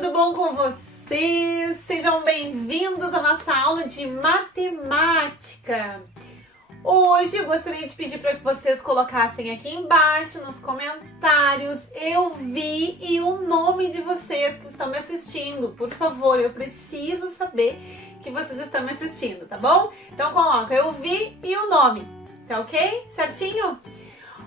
tudo bom com vocês? Sejam bem-vindos à nossa aula de matemática. Hoje eu gostaria de pedir para que vocês colocassem aqui embaixo nos comentários eu vi e o nome de vocês que estão me assistindo. Por favor, eu preciso saber que vocês estão me assistindo, tá bom? Então coloca eu vi e o nome, tá ok? Certinho?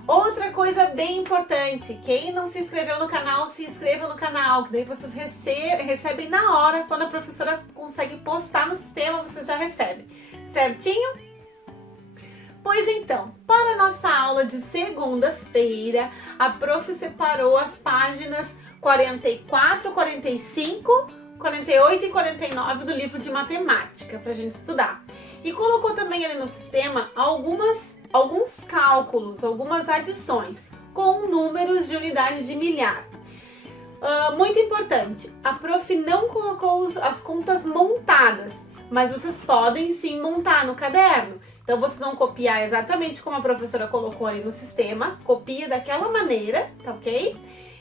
Outra coisa bem importante, quem não se inscreveu no canal, se inscreva no canal, que daí vocês recebem na hora, quando a professora consegue postar no sistema, vocês já recebem, certinho? Pois então, para a nossa aula de segunda-feira, a prof separou as páginas 44, 45, 48 e 49 do livro de matemática para a gente estudar. E colocou também ali no sistema alguns cálculos, algumas adições com números de unidade de milhar. Muito importante, a prof não colocou as contas montadas, mas vocês podem sim montar no caderno. Então vocês vão copiar exatamente como a professora colocou ali no sistema, copia daquela maneira, tá ok?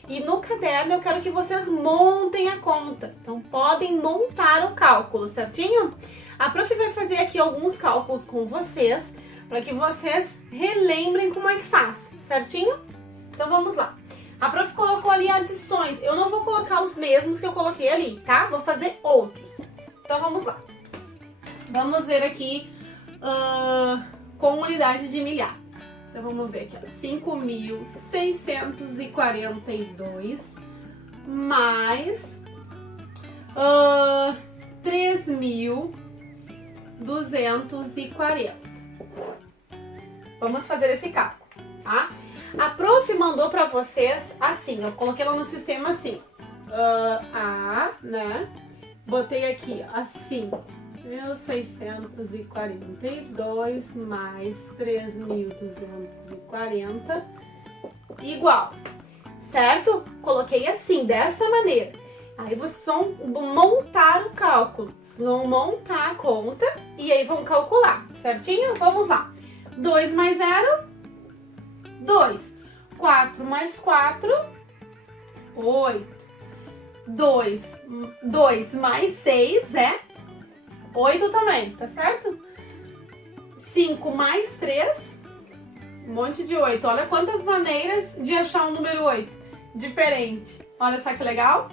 E no caderno eu quero que vocês montem a conta, então podem montar o cálculo, certinho? A prof vai fazer aqui alguns cálculos com vocês, para que vocês relembrem como é que faz, certinho? Então vamos lá. A prof colocou ali adições, eu não vou colocar os mesmos que eu coloquei ali, tá? Vou fazer outros. Então vamos lá. Vamos ver aqui com unidade de milhar. Então vamos ver aqui, 5.642 mais 3.240. Vamos fazer esse cálculo, tá? A prof mandou para vocês assim, eu coloquei ela no sistema assim, né? Botei aqui assim, 1.642 mais 3.240 igual, certo? Coloquei assim, dessa maneira. Aí vocês vão montar o cálculo, vão montar a conta e aí vão calcular, certinho? Vamos lá. 2 mais 0, 2. 4 mais 4, 8. 2 mais 6 é 8 também, tá certo? 5 mais 3, um monte de 8. Olha quantas maneiras de achar o número 8 diferente. Olha só que legal.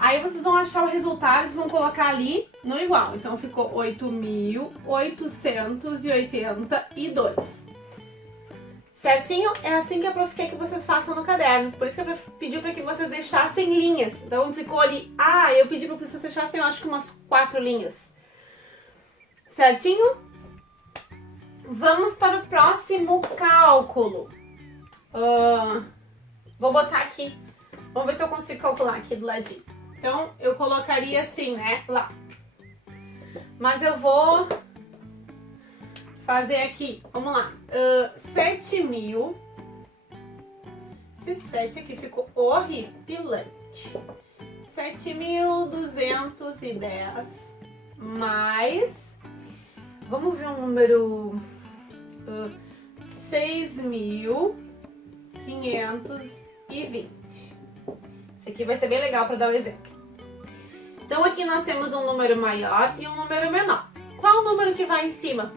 Aí vocês vão achar o resultado e vão colocar ali no igual. Então ficou 8.882. Certinho? É assim que a prof quer que vocês façam no caderno. Por isso que a prof pediu para que vocês deixassem linhas. Então ficou ali, eu pedi para que vocês deixassem, eu acho que umas 4 linhas. Certinho? Vamos para o próximo cálculo. Vou botar aqui. Vamos ver se eu consigo calcular aqui do ladinho. Então, eu colocaria assim, né, lá. Mas eu vou fazer aqui, vamos lá, 7.000. Esse 7 aqui ficou horripilante. 7.210 mais, vamos ver um número, 6.520. Esse aqui vai ser bem legal para dar um exemplo. Então aqui nós temos um número maior e um número menor. Qual o número que vai em cima?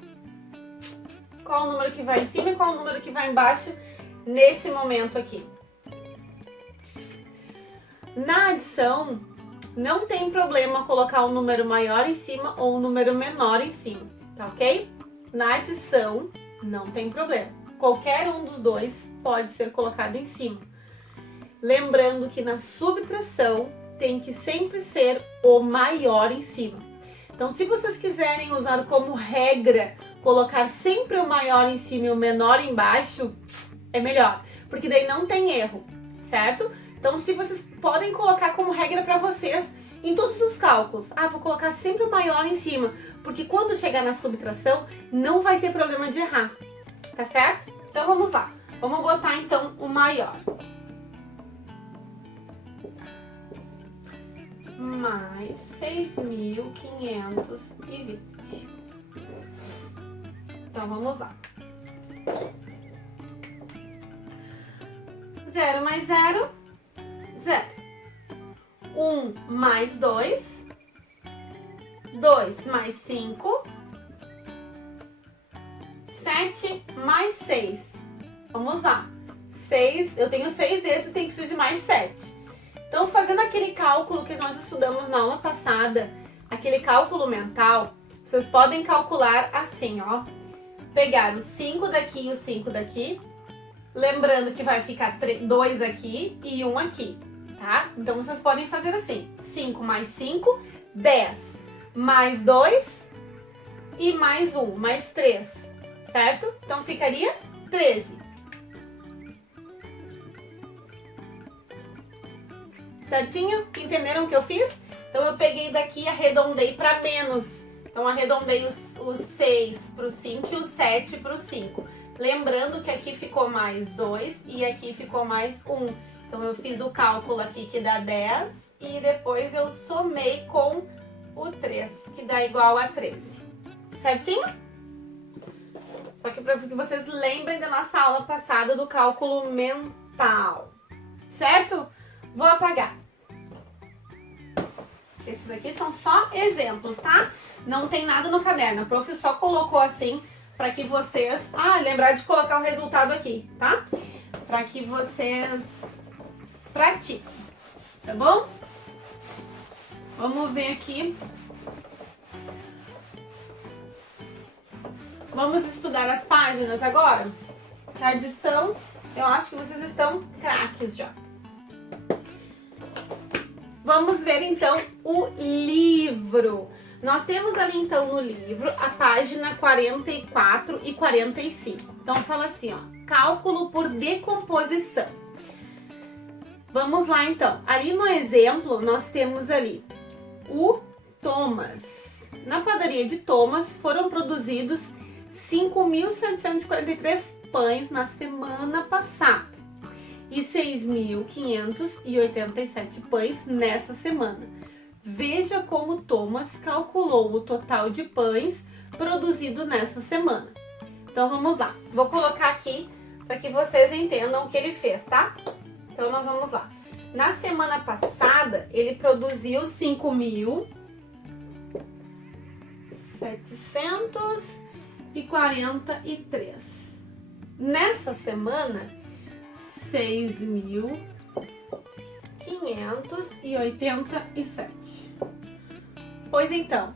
Qual o número que vai em cima e qual o número que vai embaixo nesse momento aqui? Na adição, não tem problema colocar um número maior em cima ou um número menor em cima, tá ok? Na adição, não tem problema. Qualquer um dos dois pode ser colocado em cima. Lembrando que na subtração tem que sempre ser o maior em cima. Então, se vocês quiserem usar como regra, colocar sempre o maior em cima e o menor embaixo, é melhor, porque daí não tem erro, certo? Então, se vocês podem colocar como regra para vocês em todos os cálculos, vou colocar sempre o maior em cima, porque quando chegar na subtração, não vai ter problema de errar, tá certo? Então, vamos lá. Vamos botar, então, o maior. Mais 6.520. Então, vamos lá. 0 mais 0, 0. 1 mais 2, 2 mais 5, 7 mais 6. Vamos lá. 6, eu tenho 6 dedos e tenho que precisar de mais 7. Então, fazendo aquele cálculo que nós estudamos na aula passada, aquele cálculo mental, vocês podem calcular assim, ó. Pegar os 5 daqui e os 5 daqui. Lembrando que vai ficar 2 aqui e 1 aqui, tá? Então, vocês podem fazer assim. 5 mais 5, 10. Mais 2 e mais 1, mais 3, certo? Então, ficaria 13. Certinho? Entenderam o que eu fiz? Então, eu peguei daqui e arredondei para menos. Então, arredondei os 6 para o 5 e os 7 para o 5. Lembrando que aqui ficou mais 2 e aqui ficou mais 1. Então, eu fiz o cálculo aqui que dá 10 e depois eu somei com o 3, que dá igual a 13. Certinho? Só que para que vocês lembrem da nossa aula passada do cálculo mental. Certo? Vou apagar. Esses aqui são só exemplos, tá? Não tem nada no caderno. A prof só colocou assim para que vocês... lembrar de colocar o resultado aqui, tá? Para que vocês pratiquem, tá bom? Vamos ver aqui. Vamos estudar as páginas agora? Adição, eu acho que vocês estão craques já. Vamos ver então o livro. Nós temos ali então no livro a página 44 e 45. Então fala assim, ó, cálculo por decomposição. Vamos lá então. Ali no exemplo nós temos ali o Thomas. Na padaria de Thomas foram produzidos 5.743 pães na semana passada e 6.587 pães nessa semana. Veja como Thomas calculou o total de pães produzido nessa semana. Então vamos lá. Vou colocar aqui para que vocês entendam o que ele fez, tá? Então nós vamos lá. Na semana passada ele produziu 5.743. Nessa semana 6.587. Pois então,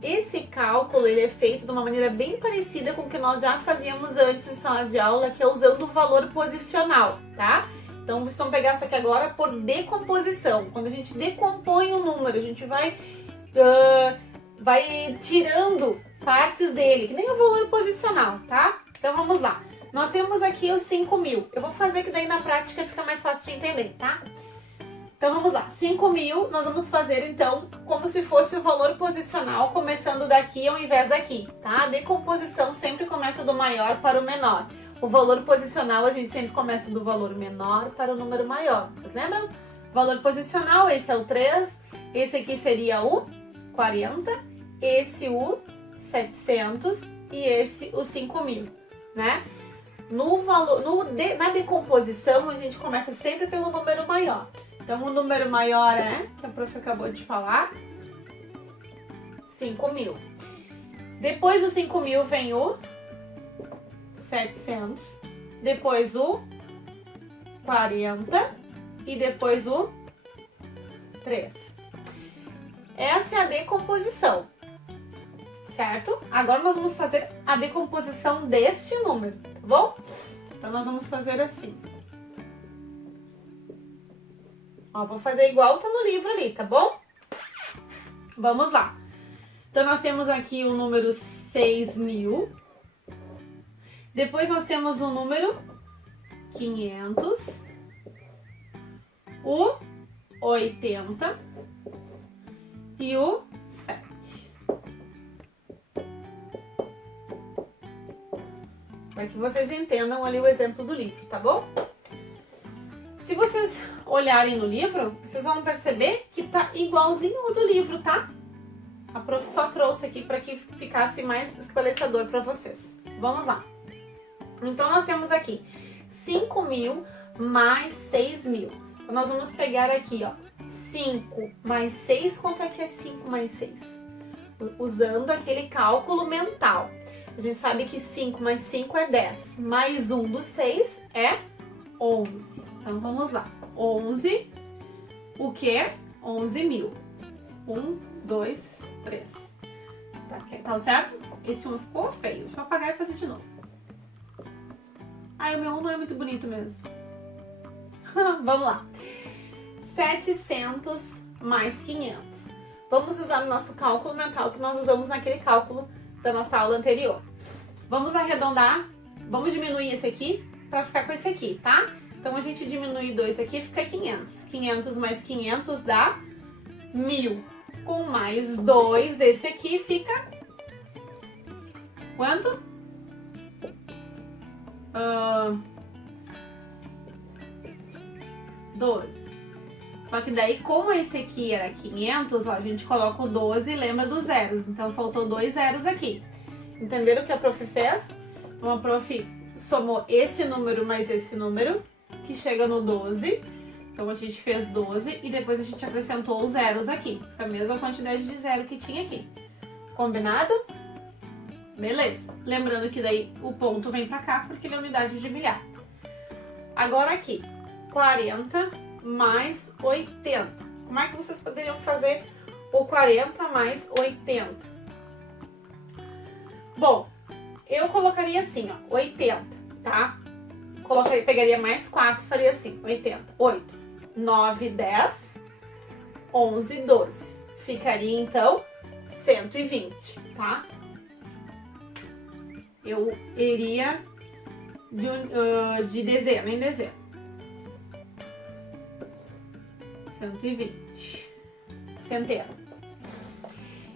esse cálculo ele é feito de uma maneira bem parecida com o que nós já fazíamos antes em sala de aula, que é usando o valor posicional, tá? Então, vocês vão pegar isso aqui agora por decomposição. Quando a gente decompõe um número, a gente vai tirando partes dele, que nem o valor posicional, tá? Então, vamos lá. Nós temos aqui os 5.000. Eu vou fazer que daí na prática fica mais fácil de entender, tá? Então vamos lá. 5.000 nós vamos fazer então como se fosse o valor posicional começando daqui ao invés daqui, tá? A decomposição sempre começa do maior para o menor. O valor posicional a gente sempre começa do valor menor para o número maior. Vocês lembram? Valor posicional, esse é o 3, esse aqui seria o 40, esse o 700 e esse o 5.000, né? Na decomposição, a gente começa sempre pelo número maior. Então, o número maior é, que a prof acabou de falar, 5.000. Depois do 5.000 vem o 700, depois o 40 e depois o 3. Essa é a decomposição. Certo? Agora nós vamos fazer a decomposição deste número, tá bom? Então nós vamos fazer assim. Ó, vou fazer igual tá no livro ali, tá bom? Vamos lá. Então nós temos aqui o número 6.000. Depois nós temos o número 500. O 80 e o 7. Para que vocês entendam ali o exemplo do livro, tá bom? Se vocês olharem no livro, vocês vão perceber que tá igualzinho o do livro, tá? A prof só trouxe aqui para que ficasse mais esclarecedor para vocês. Vamos lá. Então, nós temos aqui 5.000 mais 6.000. Então, nós vamos pegar aqui, ó, 5 mais 6, quanto é que é 5 mais 6? Usando aquele cálculo mental. A gente sabe que 5 mais 5 é 10, mais 1 do 6 é 11. Então, vamos lá. 11, o quê? 11.000. 1, 2, 3. Tá certo? Esse 1 ficou feio. Deixa eu apagar e fazer de novo. Ai, o meu 1 não é muito bonito mesmo. Vamos lá. 700 mais 500. Vamos usar o nosso cálculo mental que nós usamos naquele cálculo da nossa aula anterior. Vamos arredondar, vamos diminuir esse aqui para ficar com esse aqui, tá? Então a gente diminui 2 aqui, fica 500. 500 mais 500 dá 1.000. Com mais 2 desse aqui fica quanto? 12. Só que daí, como esse aqui era 500, ó, a gente coloca o 12 e lembra dos zeros. Então, faltou 2 zeros aqui. Entenderam o que a prof fez? Então, a prof somou esse número mais esse número, que chega no 12. Então, a gente fez 12 e depois a gente acrescentou os zeros aqui. Fica a mesma quantidade de zero que tinha aqui. Combinado? Beleza. Lembrando que daí o ponto vem pra cá porque ele é unidade de milhar. Agora aqui, 40 mais 80. Como é que vocês poderiam fazer o 40 mais 80? Bom, eu colocaria assim, ó, 80, tá? Pegaria mais 4 e faria assim, 80. 8, 9, 10, 11, 12. Ficaria, então, 120, tá? Eu iria de dezena em dezena. 120. Centena.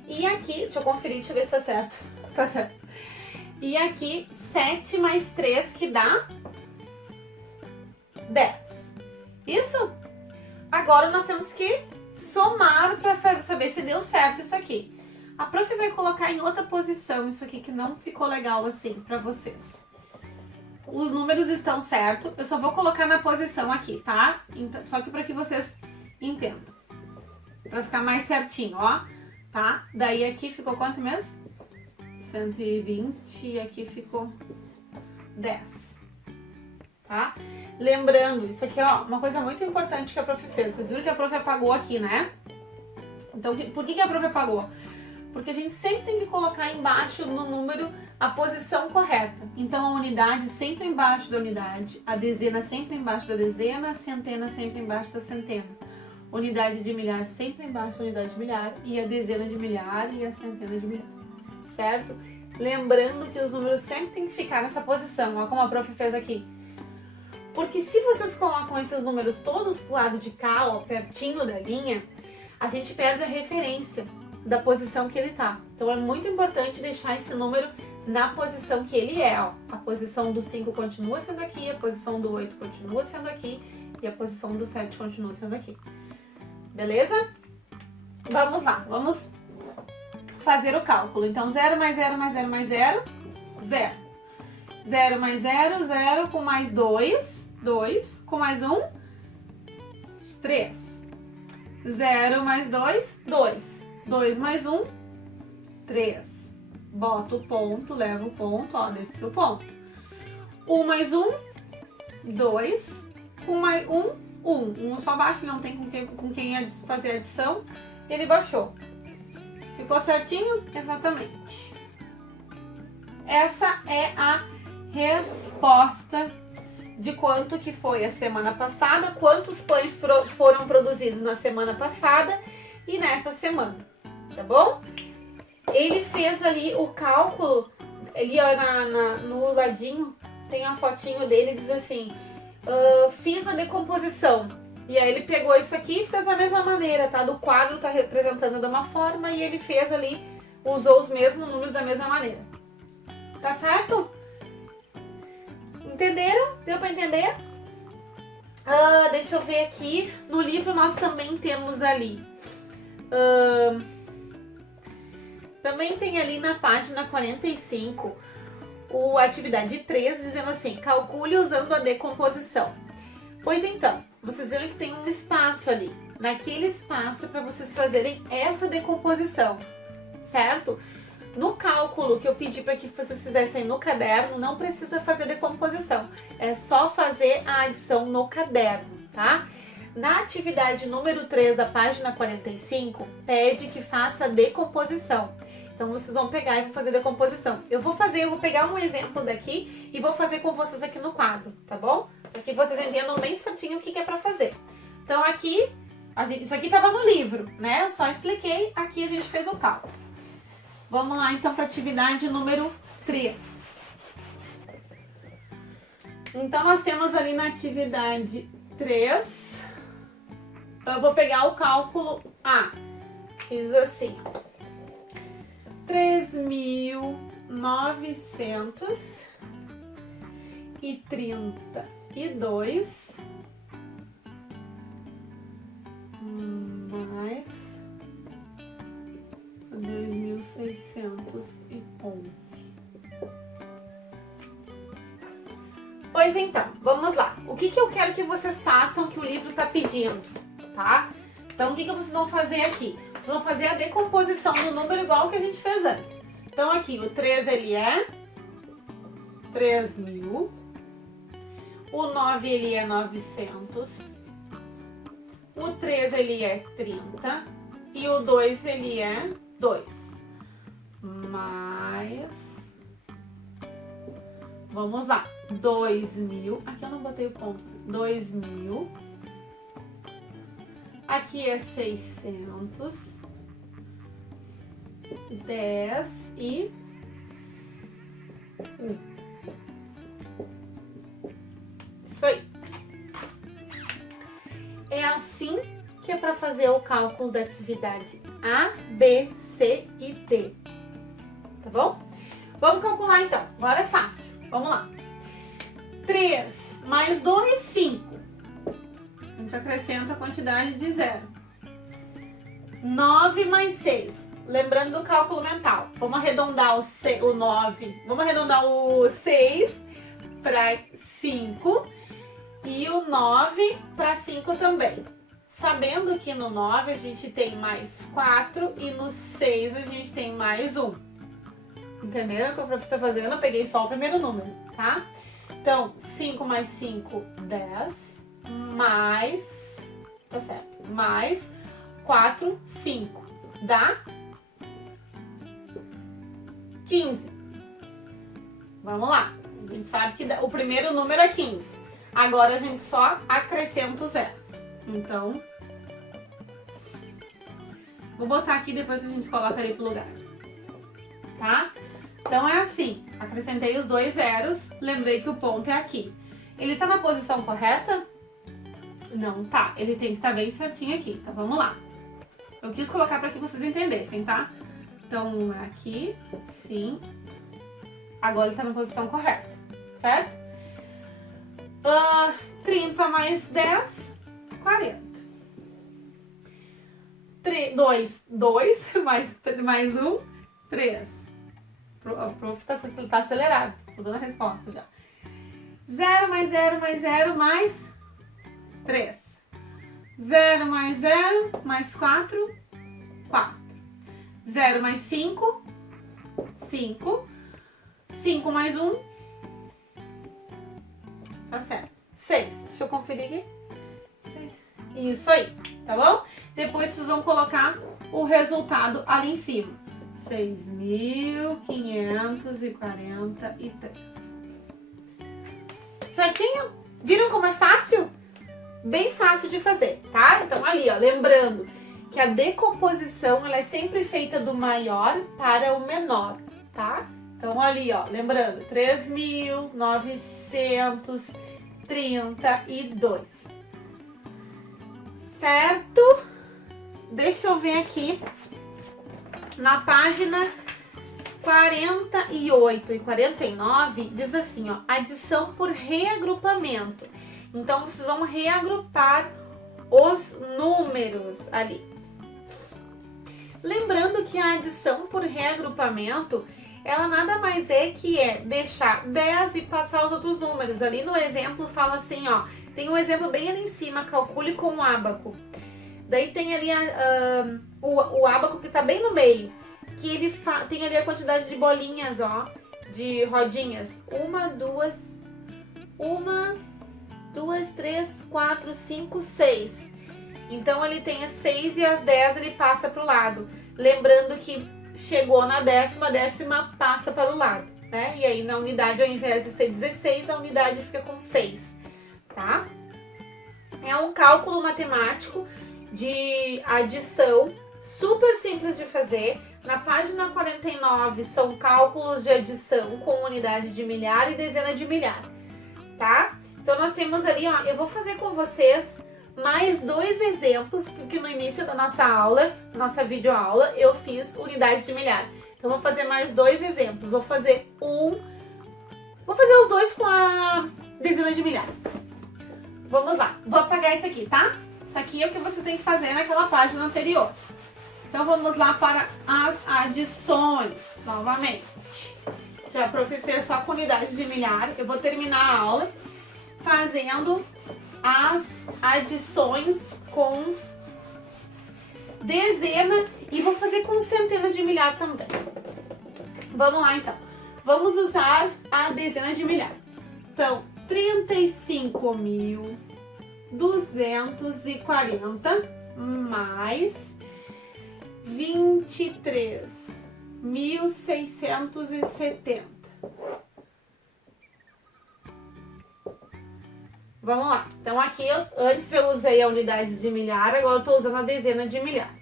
E aqui, deixa eu conferir, deixa eu ver se tá certo. Tá certo. E aqui, 7 mais 3, que dá 10. Isso? Agora nós temos que somar para saber se deu certo isso aqui. A prof vai colocar em outra posição isso aqui que não ficou legal assim para vocês. Os números estão certos, eu só vou colocar na posição aqui, tá? Então, só que para que vocês entendam. Para ficar mais certinho, ó. Tá? Daí aqui ficou quanto mesmo? 120 e aqui ficou 10. Tá? Lembrando, isso aqui, ó, uma coisa muito importante que a prof fez. Vocês viram que a prof apagou aqui, né? Então, por que a prof apagou? Porque a gente sempre tem que colocar embaixo no número a posição correta. Então, a unidade sempre embaixo da unidade, a dezena sempre embaixo da dezena, a centena sempre embaixo da centena. Unidade de milhar sempre embaixo da unidade de milhar e a dezena de milhar e a centena de milhar. Certo? Lembrando que os números sempre tem que ficar nessa posição, ó, como a prof fez aqui. Porque se vocês colocam esses números todos do lado de cá, ó, pertinho da linha, a gente perde a referência da posição que ele tá. Então é muito importante deixar esse número na posição que ele é, ó. A posição do 5 continua sendo aqui, a posição do 8 continua sendo aqui e a posição do 7 continua sendo aqui. Beleza? Vamos lá, vamos fazer o cálculo. Então, 0 mais 0 mais 0 mais 0, 0. 0 mais 0, 0, com mais 2, 2, com mais 1, 3. 0 mais 2, 2. 2 mais 1, 3. Bota o ponto, leva o ponto, ó, desce o ponto. 1 mais 1, 2. Com mais 1, 1. 1 só baixa, não tem com quem fazer adição. Ele baixou. Ficou certinho? Exatamente. Essa é a resposta de quanto que foi a semana passada, quantos pães foram produzidos na semana passada e nessa semana, tá bom? Ele fez ali o cálculo, ali ó, no ladinho tem a fotinho dele, diz assim, fiz a decomposição. E aí ele pegou isso aqui e fez da mesma maneira, tá? Do quadro tá representando de uma forma e ele fez ali, usou os mesmos números da mesma maneira. Tá certo? Entenderam? Deu pra entender? Deixa eu ver aqui. No livro nós também temos ali. Também tem ali na página 45 a atividade 3 dizendo assim, calcule usando a decomposição. Pois então, vocês viram que tem um espaço ali. naquele espaço para vocês fazerem essa decomposição, certo? No cálculo que eu pedi para que vocês fizessem no caderno, não precisa fazer decomposição, é só fazer a adição no caderno, tá? Na atividade número 3 da página 45, pede que faça decomposição. Então vocês vão pegar e vão fazer decomposição. Eu vou pegar um exemplo daqui e vou fazer com vocês aqui no quadro, tá bom? Para que vocês entendam bem certinho o que é para fazer. Então aqui, isso aqui estava no livro, né? Eu só expliquei, aqui a gente fez o cálculo. Vamos lá então para a atividade número 3. Então nós temos ali na atividade 3, eu vou pegar o cálculo A. Fiz assim, ó. 3.932 mais 2.611. Pois então, vamos lá. O que eu quero que vocês façam que o livro está pedindo, tá? Então, o que vocês vão fazer aqui? Vocês vão fazer a decomposição do número igual que a gente fez antes. Então, aqui, o 3, ele é 3.000. O 9, ele é 900. O 3, ele é 30. E o 2, ele é 2. Mais... Vamos lá. 2.000. Aqui eu não botei o ponto. 2.000. Aqui é 600, 10 e 1. Isso aí. É assim que é para fazer o cálculo da atividade A, B, C e D. Tá bom? Vamos calcular então. Agora é fácil. Vamos lá. 3 mais 2, 5. A gente acrescenta a quantidade de 0. 9 mais 6. Lembrando do cálculo mental. Vamos arredondar o 9. Vamos arredondar o 6 para 5. E o 9 para 5 também. Sabendo que no 9 a gente tem mais 4 e no 6 a gente tem mais 1. Entenderam o que o professor está fazendo? Eu peguei só o primeiro número, tá? Então, 5 mais 5, 10. Mais, tá certo, mais 4, 5, dá 15. Vamos lá, a gente sabe que o primeiro número é 15. Agora a gente só acrescenta o 0. Então, vou botar aqui, depois a gente coloca ali pro lugar, tá? Então é assim, acrescentei os 2 zeros, lembrei que o ponto é aqui. Ele tá na posição correta? Não tá, ele tem que estar bem certinho aqui, então vamos lá. Eu quis colocar para que vocês entendessem, tá? Então, aqui, sim. Agora ele tá na posição correta, certo? 30 mais 10, 40. 2 mais 1, 3. O prof tá acelerado, tô dando a resposta já. 0 mais 0 mais 0 mais 3. 0 mais 0 mais 4, 4. 0 mais 5, 5. 5 mais 1, tá certo, 6. Deixa eu conferir aqui. 6. Isso aí, tá bom? Depois vocês vão colocar o resultado ali em cima. 6.543. Certinho? Viram como é fácil? Bem fácil de fazer, tá? Então ali, ó, lembrando que a decomposição ela é sempre feita do maior para o menor, tá? Então ali, ó, lembrando, 3.932. Certo? Deixa eu ver aqui. Na página 48 e 49 diz assim, ó, adição por reagrupamento. Então, vocês vão reagrupar os números ali. Lembrando que a adição por reagrupamento, ela nada mais é que deixar 10 e passar os outros números. Ali no exemplo fala assim, ó, tem um exemplo bem ali em cima, calcule com o ábaco. Daí tem ali o ábaco que tá bem no meio, que ele tem ali a quantidade de bolinhas, ó, de rodinhas. Uma, duas, 3, 4, 5, 6. Então ele tem as 6 e as 10 ele passa pro lado. Lembrando que chegou na décima passa para o lado, né? E aí na unidade, ao invés de ser 16, a unidade fica com 6, tá? É um cálculo matemático de adição, super simples de fazer. Na página 49 são cálculos de adição com unidade de milhar e dezena de milhar, tá? Então nós temos ali, ó, eu vou fazer com vocês mais 2 exemplos, porque no início da nossa aula, nossa videoaula, eu fiz unidade de milhar. Então vou fazer mais 2 exemplos. Vou fazer os dois com a dezena de milhar. Vamos lá. Vou apagar isso aqui, tá? Isso aqui é o que você tem que fazer naquela página anterior. Então vamos lá para as adições, novamente. Já a prof fez só com unidade de milhar. Eu vou terminar a aula fazendo as adições com dezena e vou fazer com centena de milhar também. Vamos lá então. Vamos usar a dezena de milhar. Então, 35.240 mais 23.670. Vamos lá. Então aqui, antes eu usei a unidade de milhar, agora eu tô usando a dezena de milhar.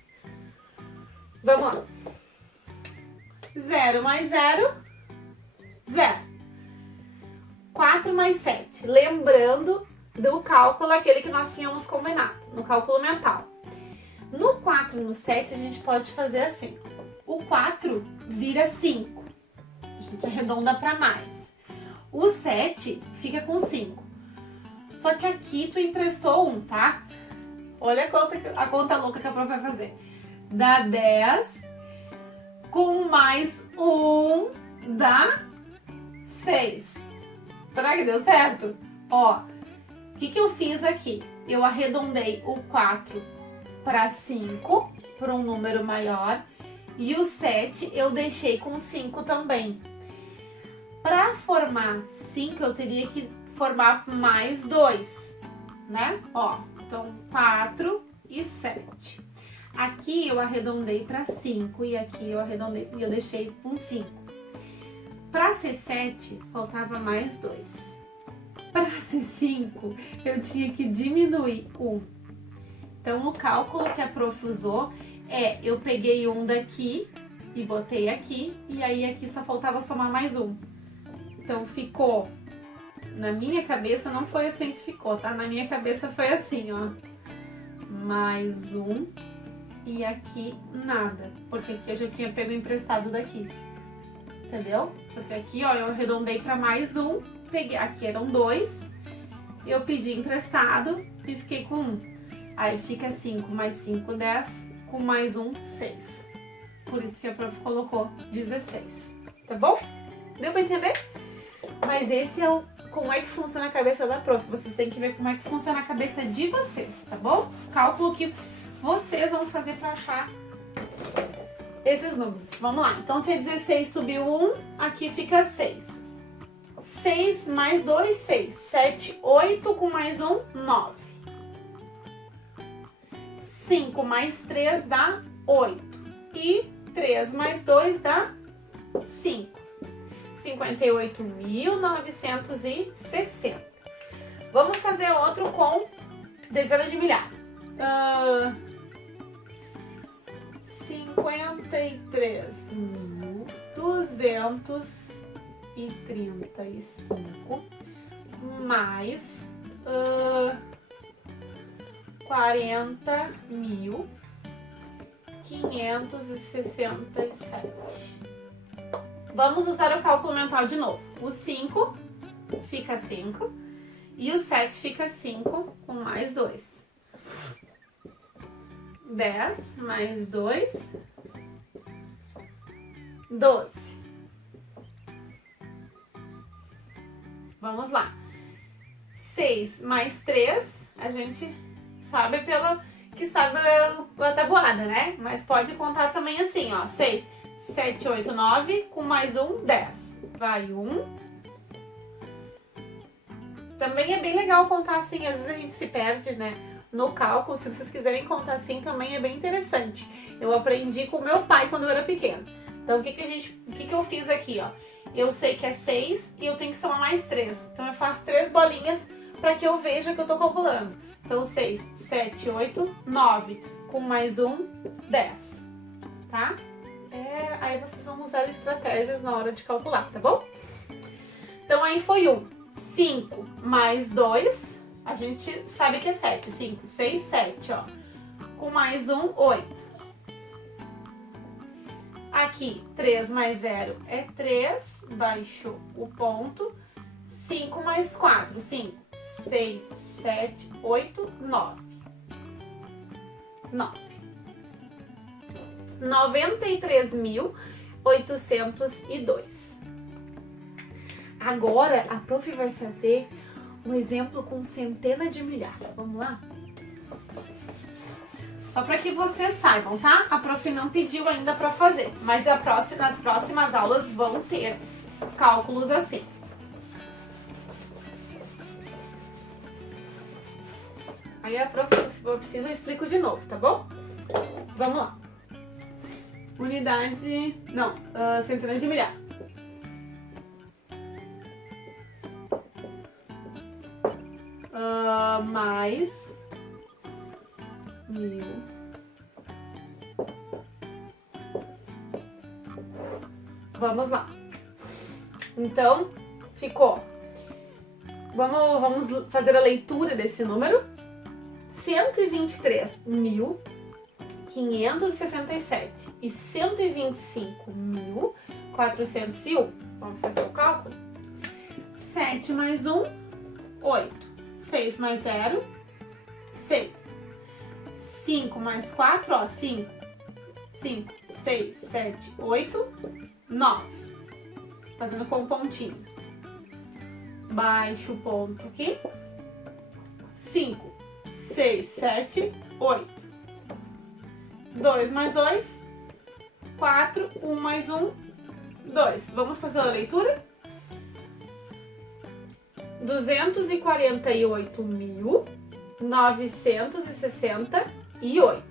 Vamos lá. 0 mais 0, 0. 4 mais 7. Lembrando do cálculo aquele que nós tínhamos combinado, no cálculo mental. No 4 e no 7 a gente pode fazer assim. O 4 vira 5. A gente arredonda para mais. O 7 fica com 5. Só que aqui tu emprestou 1, tá? Olha a conta louca que a prof vai fazer. Dá 10 com mais 1 dá 6. Será que deu certo? Ó, o que eu fiz aqui? Eu arredondei o 4 para 5, para um número maior. E o 7 eu deixei com 5 também. Para formar 5, eu teria que formar mais 2, né? Ó, então 4 e 7. Aqui eu arredondei para 5 e aqui eu arredondei e eu deixei com 5. Para ser 7, faltava mais 2. Para ser 5, eu tinha que diminuir 1. Então o cálculo que a prof usou é, eu peguei 1 daqui e botei aqui, e aí aqui só faltava somar mais 1. Então ficou... Na minha cabeça não foi assim que ficou, tá? Na minha cabeça foi assim, ó. Mais 1 e aqui nada. Porque aqui eu já tinha pego emprestado daqui. Entendeu? Porque aqui, ó, eu arredondei para mais 1. Peguei, aqui eram 2. Eu pedi emprestado e fiquei com 1. Aí fica 5 mais 5, 10. Com mais 1, 6. Por isso que a prof colocou 16. Tá bom? Deu pra entender? Mas esse é o... Como é que funciona a cabeça da prof. Vocês têm que ver como é que funciona a cabeça de vocês, tá bom? Cálculo que vocês vão fazer para achar esses números. Vamos lá. Então, se é 16 subiu 1, aqui fica 6. 6 mais 2, 6. 7, 8 com mais 1, 9. 5 mais 3 dá 8. E 3 mais 2 dá 5. 58.960. Vamos fazer outro com dezena de milhar. 53.235 mais 40.567. Vamos usar o cálculo mental de novo. O 5 fica 5 e o 7 fica 5 com mais 2. 10 mais 2, 12. Vamos lá. 6 mais 3, a gente sabe que sabe a tabuada, né? Mas pode contar também assim, ó. 6, 7, 8, 9, com mais 1, 10. Vai 1. Também é bem legal contar assim, às vezes a gente se perde, né? No cálculo, se vocês quiserem contar assim, também é bem interessante. Eu aprendi com meu pai quando eu era pequena. Então, o que eu fiz aqui, ó? Eu sei que é 6 e eu tenho que somar mais 3. Então, eu faço 3 bolinhas para que eu veja que eu tô calculando. Então, 6, 7, 8, 9, com mais 1, 10, tá? Aí vocês vão usar estratégias na hora de calcular, tá bom? Então, aí foi 1. 5 mais 2, a gente sabe que é 7. 5, 6, 7, ó. Com mais 1, 8. Aqui, 3 mais 0 é 3, baixou o ponto. 5 mais 4, 5, 6, 7, 8, 9. 9. 93.802. Agora, a prof vai fazer um exemplo com centena de milhares. Vamos lá? Só para que vocês saibam, tá? A prof não pediu ainda para fazer, mas nas próximas aulas vão ter cálculos assim. Aí a prof, se for preciso, eu explico de novo, tá bom? Vamos lá. Unidade... Não, centena de milhar. Mais 1000. Vamos lá. Então, ficou. Vamos fazer a leitura desse número. 123.567 e 125.401. Vamos fazer o cálculo? 7 mais 1, 8. 6 mais 0, 6. 5 mais 4, ó, 5. 5, 6, 7, 8, 9. Fazendo com pontinhos. Baixo o ponto aqui. 5, 6, 7, 8. 2 mais 2, 4. 1 mais 1, 2. Vamos fazer a leitura? 248.968.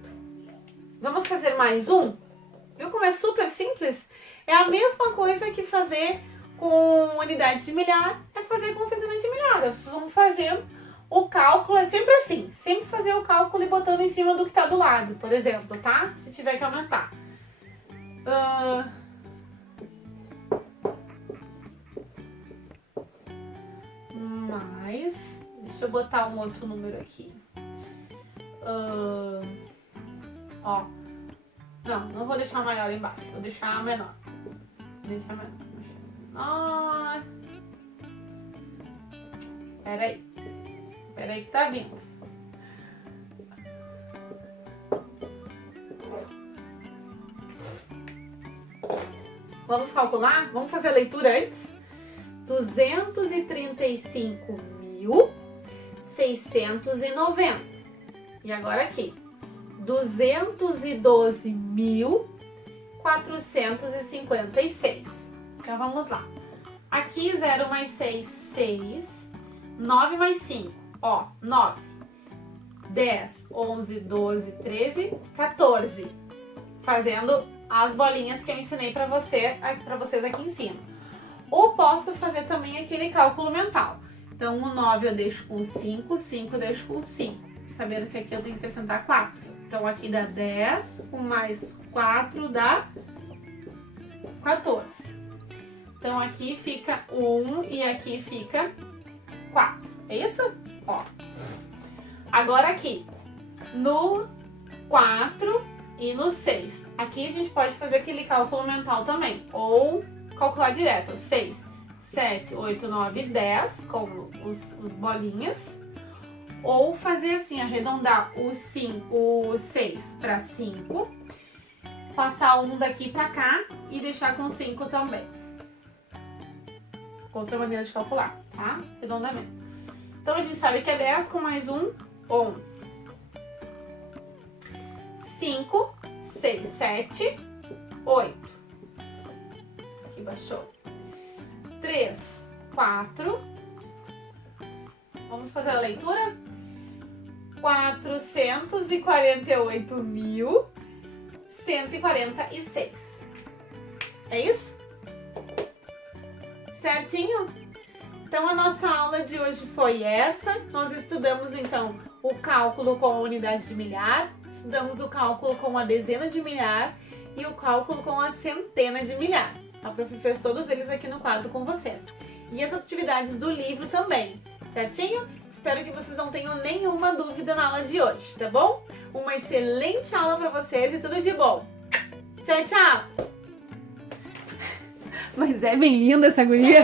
Vamos fazer mais um? Viu como é super simples? É a mesma coisa que fazer com unidade de milhar, é fazer com centena de milhar. Vocês vão fazer o cálculo, é sempre assim. Sempre fazer o cálculo e botando em cima do que está do lado, por exemplo, tá? Se tiver que aumentar. Mais, deixa eu botar um outro número aqui. Ó, não vou deixar maior embaixo, vou deixar menor. Deixa menor. Peraí que tá vindo. Vamos calcular? Vamos fazer a leitura antes? 235.690. E agora aqui, 212.456. Então vamos lá. Aqui 0 mais 6, 6. 9 mais 5, ó, 9. 10, 11, 12, 13, 14. Fazendo as bolinhas que eu ensinei pra vocês aqui em cima. Ou posso fazer também aquele cálculo mental. Então, o 9 eu deixo com 5, 5 eu deixo com 5. Sabendo que aqui eu tenho que acrescentar 4. Então, aqui dá 10, com mais 4 dá 14. Então, aqui fica 1 e aqui fica 4. É isso? Ó. Agora aqui, no 4 e no 6. Aqui a gente pode fazer aquele cálculo mental também. Ou calcular direto. 6, 7, 8, 9, 10, com os bolinhas. Ou fazer assim, arredondar o 6 para 5. Passar um daqui para cá e deixar com 5 também. Outra maneira de calcular, tá? Arredondamento. Então, a gente sabe que é 10 com mais 1, 11. 5, 6, 7, 8. Aqui baixou. 3, 4. Vamos fazer a leitura? 448.146. É isso? Certinho? Então a nossa aula de hoje foi essa. Nós estudamos então o cálculo com a unidade de milhar, estudamos o cálculo com a dezena de milhar e o cálculo com a centena de milhar. A prof fez todos eles aqui no quadro com vocês. E as atividades do livro também, certinho? Espero que vocês não tenham nenhuma dúvida na aula de hoje, tá bom? Uma excelente aula pra vocês e tudo de bom. Tchau, tchau! Mas é bem linda essa guria.